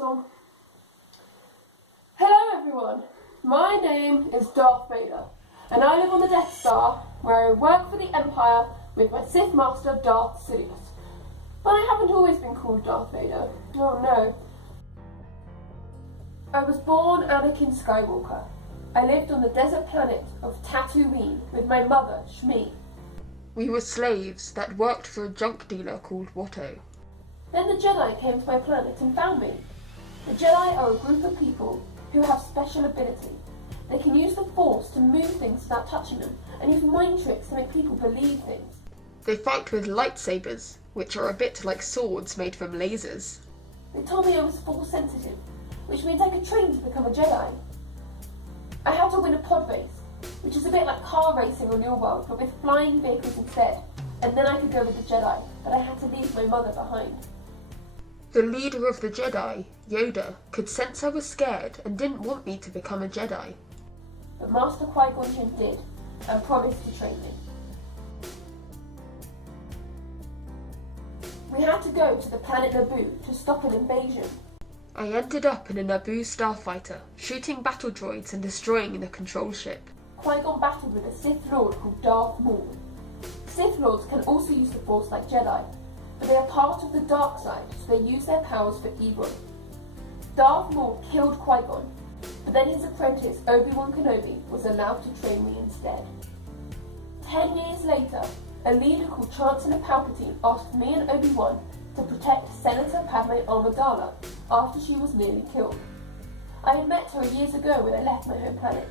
song. Hello everyone, my name is Darth Vader, and I live on the Death Star, where I work for the Empire with my Sith Master Darth Sidious. But I haven't always been called Darth Vader, oh no. I was born Anakin Skywalker. I lived on the desert planet of Tatooine with my mother, Shmi. We were slaves that worked for a junk dealer called Watto. Then the Jedi came to my planet and found me. The Jedi are a group of people who have special ability. They can use the Force to move things without touching them, and use mind tricks to make people believe things. They fight with lightsabers, which are a bit like swords made from lasers. They told me I was Force sensitive, which means I could train to become a Jedi. I had to win a pod race, which is a bit like car racing on your world, but with flying vehicles instead, and then I could go with the Jedi, but I had to leave my mother behind. The leader of the Jedi, Yoda, could sense I was scared and didn't want me to become a Jedi. But Master Qui-Gon Jinn did, and promised to train me. We had to go to the planet Naboo to stop an invasion. I ended up in a Naboo starfighter, shooting battle droids and destroying the control ship. Qui-Gon battled with a Sith Lord called Darth Maul. Sith Lords can also use the Force like Jedi, but they are part of the dark side, so they use their powers for evil. Darth Maul killed Qui-Gon, but then his apprentice Obi-Wan Kenobi was allowed to train me instead. 10 years later, a leader called Chancellor Palpatine asked me and Obi-Wan to protect Senator Padme Amidala after she was nearly killed. I had met her years ago when I left my home planet.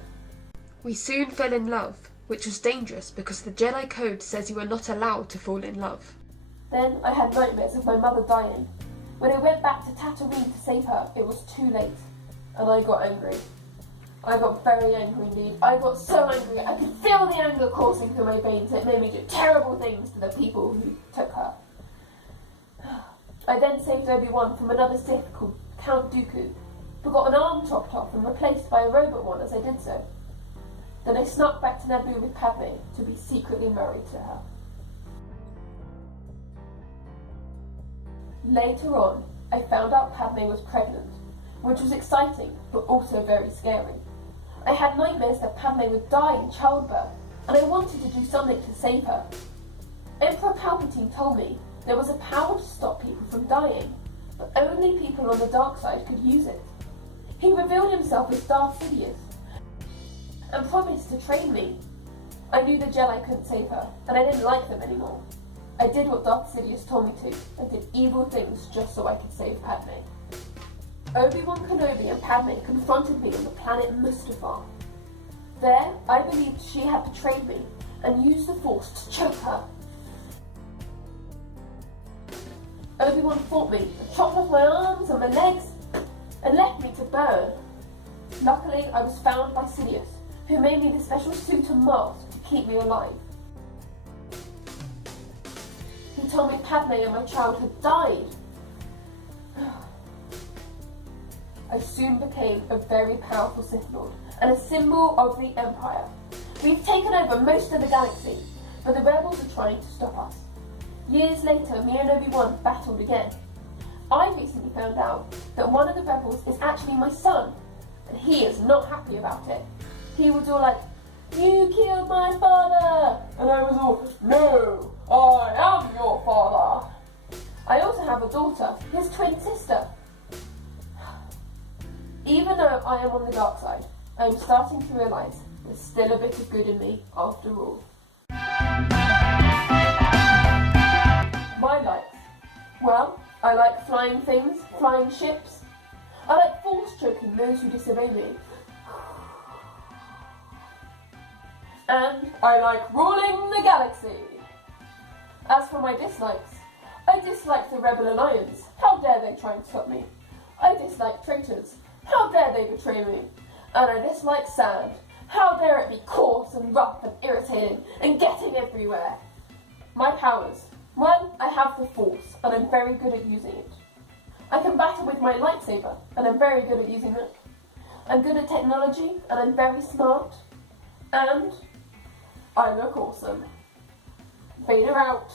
We soon fell in love, which was dangerous because the Jedi Code says you are not allowed to fall in love. Then I had nightmares of my mother dying. When I went back to Tatooine to save her, it was too late, and I got angry. I got very angry indeed. I got so angry I could feel the anger coursing through my veins. It made me do terrible things to the people who took her. I then saved Obi-Wan from another Sith called Count Dooku, but got an arm chopped off and replaced by a robot one as I did so. Then I snuck back to Naboo with Padme to be secretly married to her. Later on, I found out Padme was pregnant, which was exciting but also very scary. I had nightmares that Padme would die in childbirth, and I wanted to do something to save her. Emperor Palpatine told me there was a power to stop people from dying, but only people on the dark side could use it. He revealed himself as Darth Sidious and promised to train me. I knew the Jedi couldn't save her, and I didn't like them anymore. I did what Darth Sidious told me to, and did evil things just so I could save Padme. Obi-Wan Kenobi and Padme confronted me on the planet Mustafar. There, I believed she had betrayed me, and used the Force to choke her. Obi-Wan fought me, and chopped off my arms and my legs, and left me to burn. Luckily, I was found by Sidious, who made me the special suit and mask to keep me alive. He told me Padme and my child had died. I soon became a very powerful Sith Lord, and a symbol of the Empire. We've taken over most of the galaxy, but the rebels are trying to stop us. Years later, me and Obi-Wan battled again. I recently found out that one of the rebels is actually my son, and he is not happy about it. He was all like, "You killed my father!" And I was all, "No, I am your father!" I also have a daughter, his twin sister. Even though I am on the dark side, I am starting to realise there's still a bit of good in me after all. My likes. Well, I like flying things, flying ships. I like force choking those who disobey me. And I like ruling the galaxy. As for my dislikes, I dislike the Rebel Alliance. How dare they try and stop me? I dislike traitors. How dare they betray me? And I dislike sand. How dare it be coarse and rough and irritating and getting everywhere? My powers. Well, I have the Force, and I'm very good at using it. I can battle with my lightsaber, and I'm very good at using it. I'm good at technology, and I'm very smart. And I look awesome. Vader out.